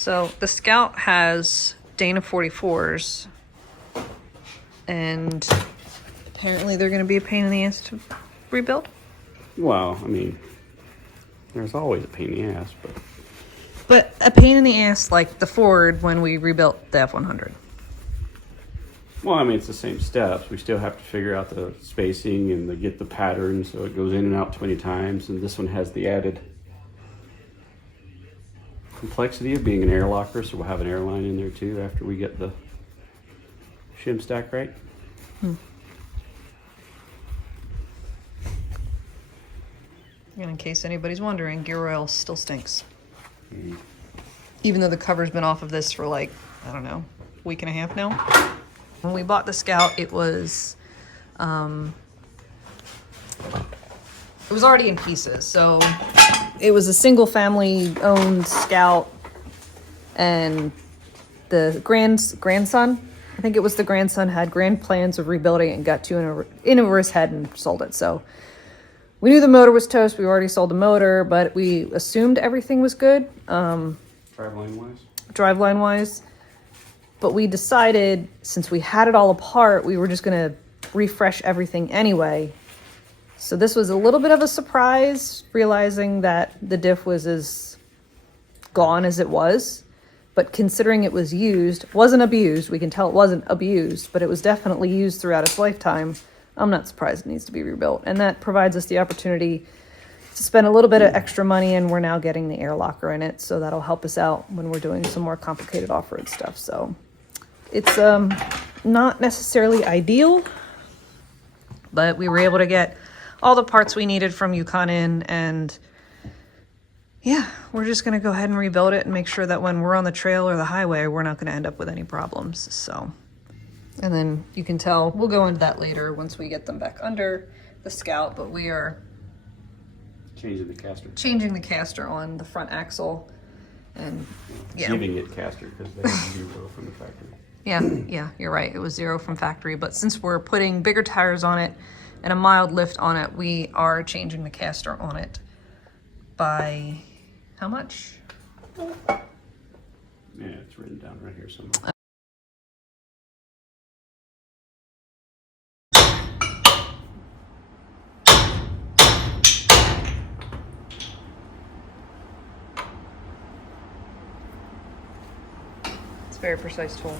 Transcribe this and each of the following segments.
So the Scout has Dana 44s, and apparently they're going to be a pain in the ass to rebuild. Well, I mean, there's always a pain in the ass, But a pain in the ass like the Ford when we rebuilt the F-100. well, I mean, it's the same steps. We still have to figure out the spacing and get the pattern so it goes in and out 20 times. And this one has the added complexity of being an air locker, so we'll have an airline in there too after we get the shim stack right. And in case anybody's wondering, gear oil still stinks. Even though the cover's been off of this for like, I don't know, a week and a half now. When we bought the Scout, it was already in pieces. So it was a single family owned Scout, and the grandson, I think it was the grandson, had grand plans of rebuilding it and got in over his head and sold it. So we knew the motor was toast. We already sold the motor, but we assumed everything was good. Driveline wise. But we decided, since we had it all apart, we were just going to refresh everything anyway. So this was a little bit of a surprise, realizing that the diff was as gone as it was. But considering it was used, wasn't abused, we can tell it wasn't abused, but it was definitely used throughout its lifetime, I'm not surprised it needs to be rebuilt. And that provides us the opportunity to spend a little bit of extra money, and we're now getting the air locker in it, so that'll help us out when we're doing some more complicated off-road stuff. So it's not necessarily ideal, but we were able to get all the parts we needed from Yukon in, and yeah, we're just going to go ahead and rebuild it and make sure that when we're on the trail or the highway, we're not going to end up with any problems. So, and then you can tell, we'll go into that later once we get them back under the Scout, but we are Changing the caster on the front axle, and yeah. Giving it caster because they have 0 from the factory. Yeah, you're right. It was 0 from factory, but since we're putting bigger tires on it and a mild lift on it, we are changing the caster on it by how much? Yeah, it's written down right here somewhere. It's a very precise tool.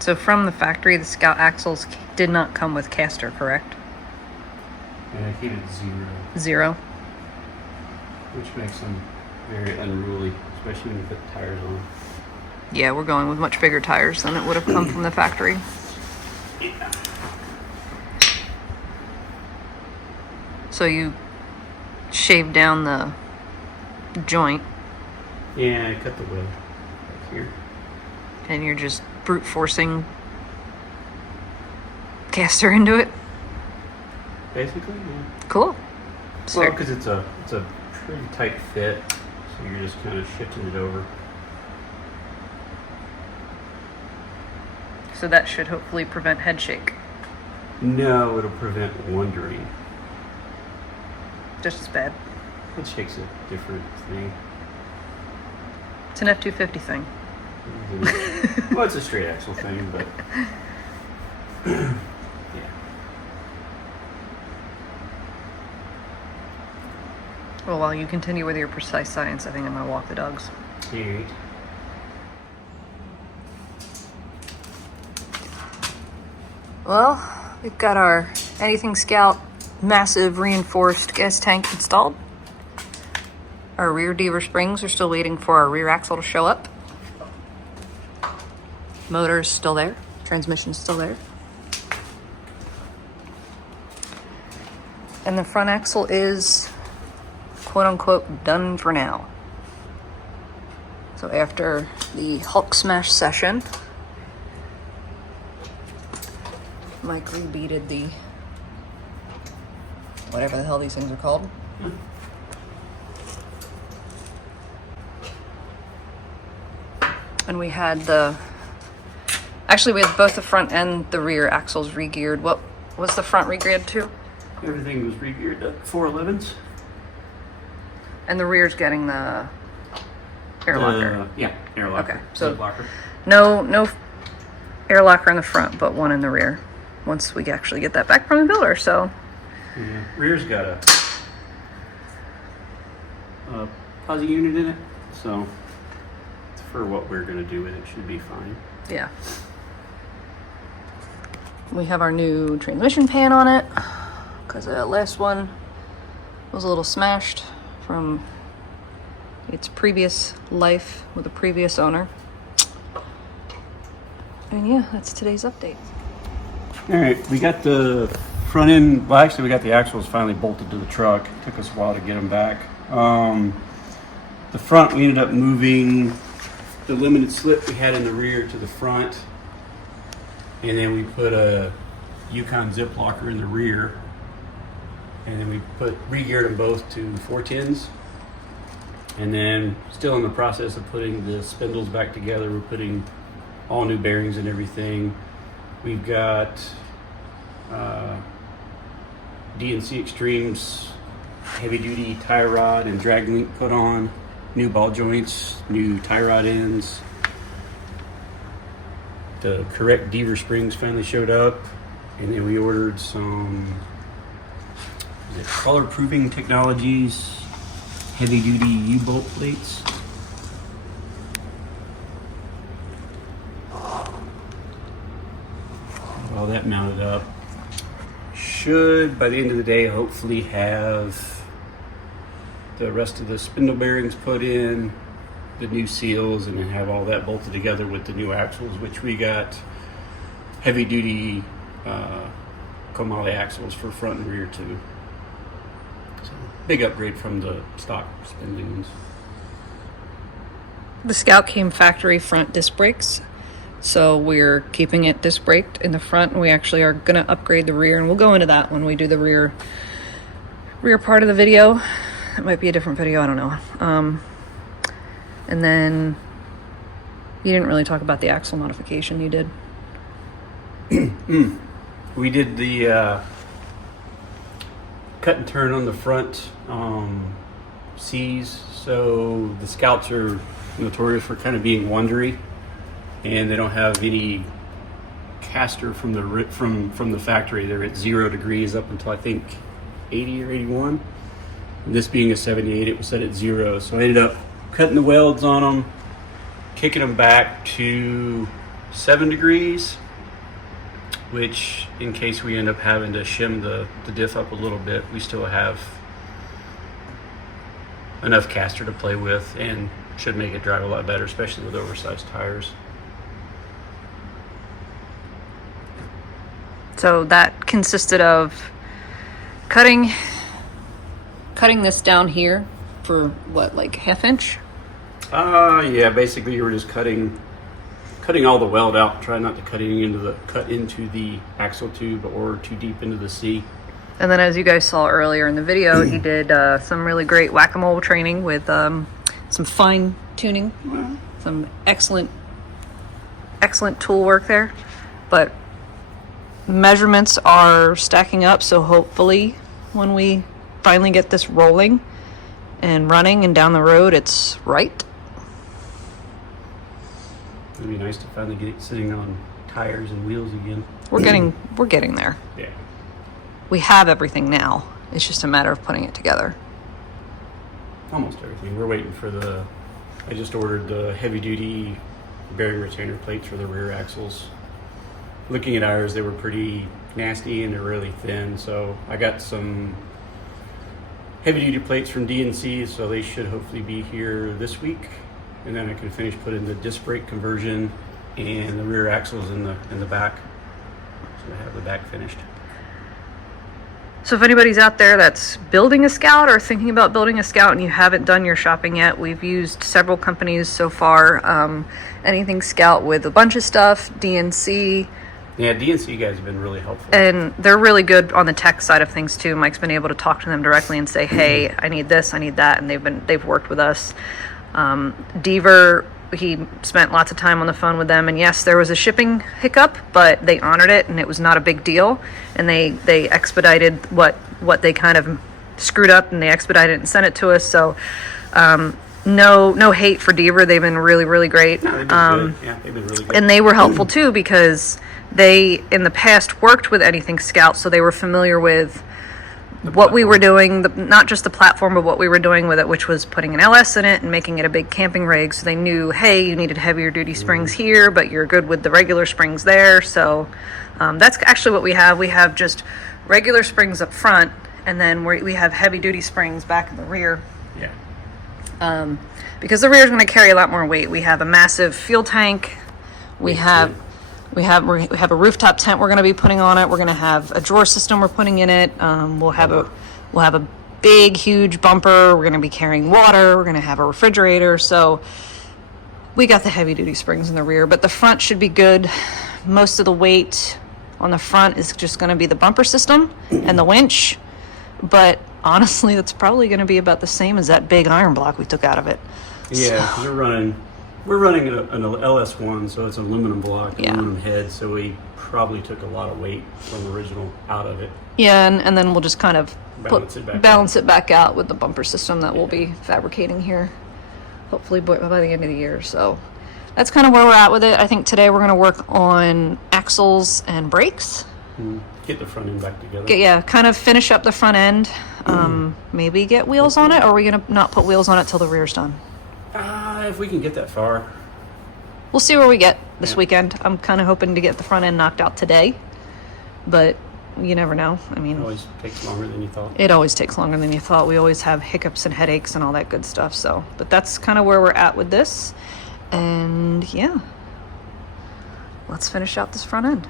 So from the factory, the Scout axles did not come with caster, correct? And I heated 0. 0. Which makes them very unruly, especially when you put the tires on. Yeah, we're going with much bigger tires than it would have come from the factory. Yeah. So you shaved down the joint. Yeah, I cut the web back here. And you're just brute forcing caster into it? Basically, yeah. Cool. Well, because it's a pretty tight fit, so you're just kind of shifting it over. So that should hopefully prevent head shake. No, it'll prevent wandering. Just as bad. Head shake's a different thing. It's an F-250 thing. Well, it's a straight axle thing, but yeah. Well, while you continue with your precise science, I think I'm gonna walk the dogs. Alright. Well, we've got our Anything Scout massive reinforced gas tank installed. Our rear lever springs are still waiting for our rear axle to show up. Motor's still there. Transmission's still there. And the front axle is quote unquote done for now. So after the Hulk smash session, Mike rebeaded the whatever the hell these things are called. And we had actually we had both the front and the rear axles re-geared. What was the front re-geared to? Everything was re-geared to 411s. And the rear's getting the air locker. Yeah, air locker. Okay, so zip locker. No air locker in the front, but one in the rear. Once we actually get that back from the builder, so. Yeah, rear's got a posi unit in it, so for what we're gonna do with it, should be fine. Yeah. We have our new transmission pan on it, because the last one was a little smashed from its previous life with a previous owner. And yeah, that's today's update. All right, we got the front end, well actually we got the axles finally bolted to the truck. It took us a while to get them back. The front, we ended up moving the limited slip we had in the rear to the front. And then we put a Yukon zip locker in the rear. And then we re-geared them both to 410s. And then still in the process of putting the spindles back together. We're putting all new bearings and everything. We've got DNC Extremes heavy duty tie rod and drag link put on, new ball joints, new tie rod ends. The correct Deaver springs finally showed up, and then we ordered some color proofing technologies, heavy duty U-bolt plates. All that mounted up. Should, by the end of the day, hopefully have the rest of the spindle bearings put in, the new seals, and then have all that bolted together with the new axles, which we got heavy duty Komale axles for front and rear too. So big upgrade from the stock spindly ones. The Scout came factory front disc brakes. So we're keeping it disc braked in the front, and we actually are going to upgrade the rear, and we'll go into that when we do the rear part of the video. It might be a different video, I don't know. And then you didn't really talk about the axle modification you did. We did the cut and turn on the front C's. So the Scouts are notorious for kind of being wondery. And they don't have any caster from the factory. They're at 0 degrees up until I think 80 or 81. And this being a 78, it was set at 0. So I ended up cutting the welds on them, kicking them back to 7 degrees, which in case we end up having to shim the diff up a little bit, we still have enough caster to play with and should make it drive a lot better, especially with oversized tires. So that consisted of cutting this down here for what, like ½ inch? Yeah, basically you were just cutting all the weld out, trying not to cut into the axle tube or too deep into the C. And then as you guys saw earlier in the video, he did some really great whack-a-mole training with some fine tuning, some excellent tool work there. But measurements are stacking up, so hopefully when we finally get this rolling and running and down the road, it's right. It'd be nice to finally get it sitting on tires and wheels again. We're getting there. Yeah. We have everything now. It's just a matter of putting it together. Almost everything. We're waiting for I just ordered the heavy duty bearing retainer plates for the rear axles. Looking at ours, they were pretty nasty and they're really thin, so I got some heavy duty plates from DNC, so they should hopefully be here this week, and then I can finish putting the disc brake conversion and the rear axles in the back, so I have the back finished. So if anybody's out there that's building a Scout or thinking about building a Scout and you haven't done your shopping yet, we've used several companies so far. Anything Scout with a bunch of stuff, DNC. Yeah, DNC guys have been really helpful. And they're really good on the tech side of things too. Mike's been able to talk to them directly and say, hey, I need this, I need that. And they've worked with us. Deaver, he spent lots of time on the phone with them, and yes, there was a shipping hiccup, but they honored it and it was not a big deal, and they expedited what they kind of screwed up, and they expedited it and sent it to us. So no hate for Deaver. They've been really, really great. They've been good. Yeah, they've been really good. And they were helpful too, because they in the past worked with Anything Scout, so they were familiar with what we were doing, not just the platform, but what we were doing with it, which was putting an LS in it and making it a big camping rig. So they knew, hey, you needed heavier duty springs here, but you're good with the regular springs there. So that's actually what we have. We have just regular springs up front, and then we have heavy duty springs back in the rear. Yeah. Because the rear is going to carry a lot more weight. We have a massive fuel tank. We have a rooftop tent we're going to be putting on it. We're going to have a drawer system we're putting in it. We'll have a big, huge bumper. We're going to be carrying water. We're going to have a refrigerator. So we got the heavy duty springs in the rear, but the front should be good. Most of the weight on the front is just going to be the bumper system and the winch. But honestly, that's probably going to be about the same as that big iron block we took out of it. Yeah, so. We're running an LS1, so it's an aluminum block, aluminum head, so we probably took a lot of weight from the original out of it. Yeah, and then we'll just kind of balance it back out with the bumper system that we'll be fabricating here, hopefully by the end of the year. So that's kind of where we're at with it. I think today we're going to work on axles and brakes. Get the front end back together. Kind of finish up the front end. Maybe get wheels on it, or are we going to not put wheels on it till the rear's done? If we can get that far. We'll see where we get this weekend. I'm kind of hoping to get the front end knocked out today, but you never know. I mean, it always takes longer than you thought. It always takes longer than you thought. We always have hiccups and headaches and all that good stuff. So, but that's kind of where we're at with this. And yeah, let's finish out this front end.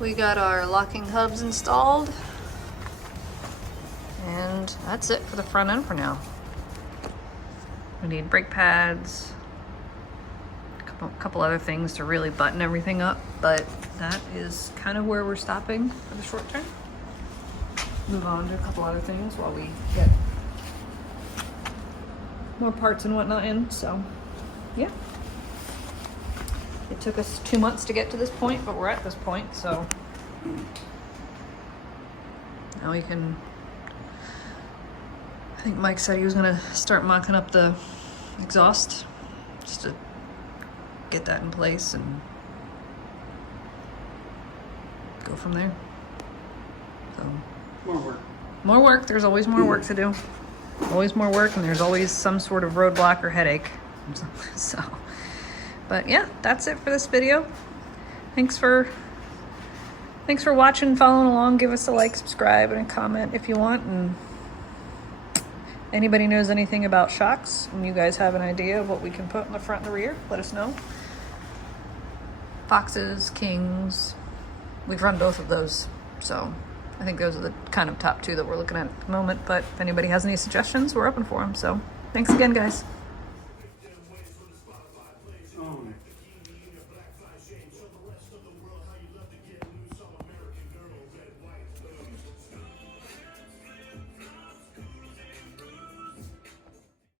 We got our locking hubs installed, and that's it for the front end for now. We need brake pads, a couple other things to really button everything up, but that is kind of where we're stopping for the short term. Move on to a couple other things while we get more parts and whatnot in. So yeah, it took us 2 months to get to this point, but we're at this point, so Now we can, I think Mike said he was gonna start mocking up the exhaust just to get that in place and go from there. So More work. more work. There's always more work to do. Always more work, and there's always some sort of roadblock or headache. So, but yeah, that's it for this video. Thanks for watching, following along. Give us a like, subscribe, and a comment if you want. And anybody knows anything about shocks and you guys have an idea of what we can put in the front and the rear, let us know. Foxes, Kings, we've run both of those, so I think those are the kind of top two that we're looking at the moment. But if anybody has any suggestions, we're open for them. So thanks again, guys.